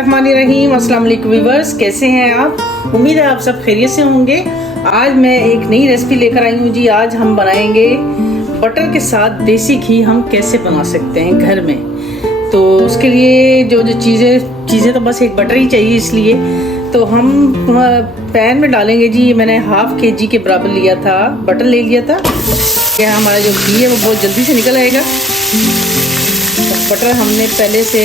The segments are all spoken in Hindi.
बिस्मिल्लाहिर्रहमानिर्रहीम। अस्सलाम वालेकुम व्यूअर्स, कैसे हैं आप? उम्मीद है आप सब खैरियत से होंगे। आज मैं एक नई रेसिपी लेकर आई हूँ जी। आज हम बनाएंगे बटर के साथ देसी घी। हम कैसे बना सकते हैं घर में? तो उसके लिए जो चीज़ें तो बस एक बटर ही चाहिए। इसलिए तो हम पैन में डालेंगे जी। मैंने हाफ केजी के बराबर लिया था, बटर ले लिया था। यह हमारा जो घी है वो बहुत जल्दी से निकल आएगा। बटर हमने पहले से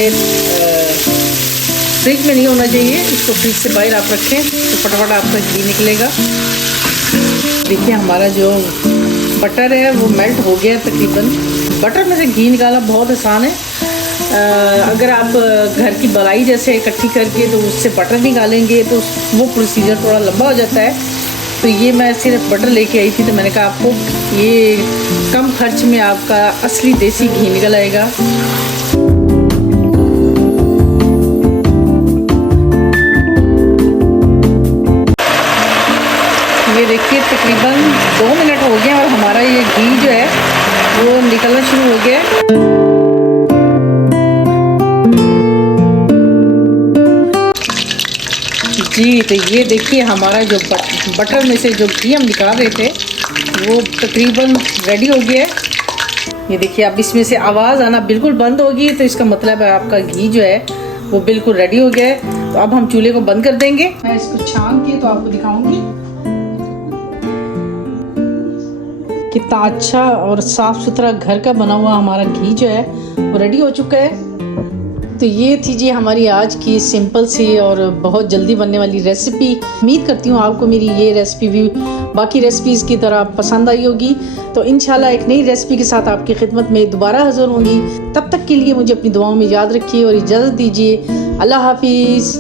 फ्रिज में नहीं होना चाहिए, इसको फ्रिज से बाहर आप रखें तो फटाफट आपका घी निकलेगा। देखिए हमारा जो बटर है वो मेल्ट हो गया तकरीबन। बटर में से घी निकालना बहुत आसान है। अगर आप घर की मलाई जैसे इकट्ठी करके तो उससे बटर निकालेंगे तो वो प्रोसीजर थोड़ा लंबा हो जाता है। तो ये मैं सिर्फ बटर लेके आई थी, तो मैंने कहा आपको ये कम खर्च में आपका असली देसी घी निकल आएगा। ये देखिए तकरीबन 2 मिनट हो गए और हमारा ये घी जो है वो निकलना शुरू हो गया है। जी तो ये देखिए हमारा जो बटर में से जो घी हम निकाल रहे थे वो तकरीबन रेडी हो गया है। ये देखिए अब इसमें से आवाज़ आना बिल्कुल बंद होगी, तो इसका मतलब है आपका घी जो है वो बिल्कुल रेडी हो गया है। तो अब हम चूल्हे को बंद कर देंगे। मैं इसको छान के तो आपको दिखाऊंगी कितना अच्छा और साफ़ सुथरा घर का बना हुआ हमारा घी जो है वो रेडी हो चुका है। तो ये थी जी हमारी आज की सिंपल सी और बहुत जल्दी बनने वाली रेसिपी। उम्मीद करती हूँ आपको मेरी ये रेसिपी भी बाकी रेसिपीज़ की तरह पसंद आई होगी। तो इंशाल्लाह एक नई रेसिपी के साथ आपकी खिदमत में दोबारा हाज़िर होंगी। तब तक के लिए मुझे अपनी दुआओं में याद रखिए और इजाज़त दीजिए। अल्लाह हाफिज़।